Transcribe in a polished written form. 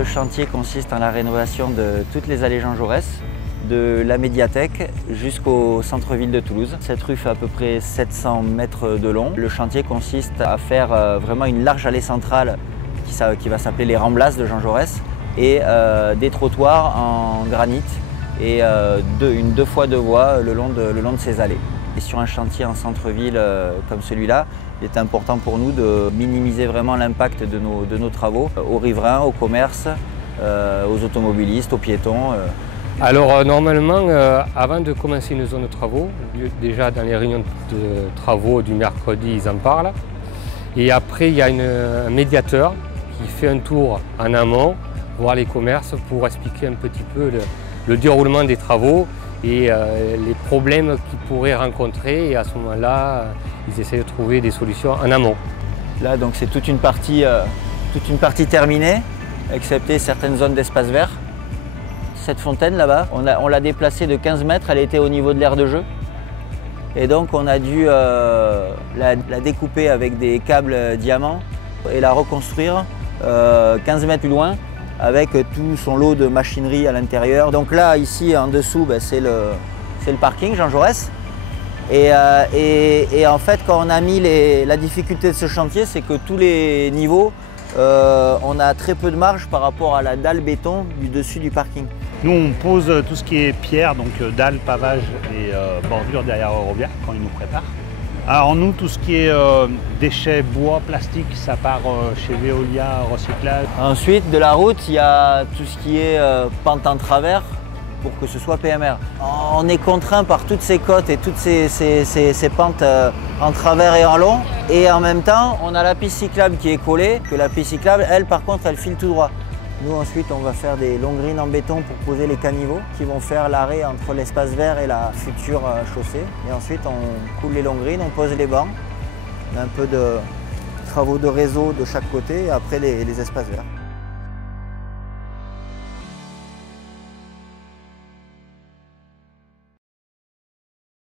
Ce chantier consiste en la rénovation de toutes les allées Jean Jaurès, de la médiathèque jusqu'au centre-ville de Toulouse. Cette rue fait à peu près 700 mètres de long. Le chantier consiste à faire vraiment une large allée centrale qui va s'appeler les Ramblas de Jean Jaurès et des trottoirs en granit et une 2 fois 2 voies le long de ces allées. Et sur un chantier en centre-ville comme celui-là, il est important pour nous de minimiser vraiment l'impact de nos travaux aux riverains, aux commerces, aux automobilistes, aux piétons. Alors normalement, avant de commencer une zone de travaux, déjà dans les réunions de travaux du mercredi, ils en parlent. Et après, il y a un médiateur qui fait un tour en amont, voir les commerces pour expliquer un petit peu le déroulement des travaux et les problèmes qu'ils pourraient rencontrer. Et à ce moment-là, ils essaient de trouver des solutions en amont. Là, donc, c'est toute une partie terminée, excepté certaines zones d'espace vert. Cette fontaine là-bas, on l'a déplacée de 15 mètres, elle était au niveau de l'aire de jeu. Et donc on a dû la découper avec des câbles diamants et la reconstruire 15 mètres plus loin avec tout son lot de machinerie à l'intérieur. Donc là, ici en dessous, c'est le parking Jean Jaurès. Et en fait, quand on a mis la difficulté de ce chantier, c'est que tous les niveaux, on a très peu de marge par rapport à la dalle béton du dessus du parking. Nous, on pose tout ce qui est pierre, donc dalle, pavage et bordure derrière Eurovia quand ils nous préparent. Alors nous, tout ce qui est déchets, bois, plastique, ça part chez Veolia Recyclage. Ensuite, de la route, il y a tout ce qui est pente en travers pour que ce soit PMR. On est contraint par toutes ces côtes et toutes ces pentes en travers et en long. Et en même temps, on a la piste cyclable qui est collée, que la piste cyclable, elle, par contre, elle file tout droit. Nous, ensuite, on va faire des long greens en béton pour poser les caniveaux qui vont faire l'arrêt entre l'espace vert et la future chaussée. Et ensuite, on coule les long greens, on pose les bancs. On a un peu de travaux de réseau de chaque côté et après les espaces verts.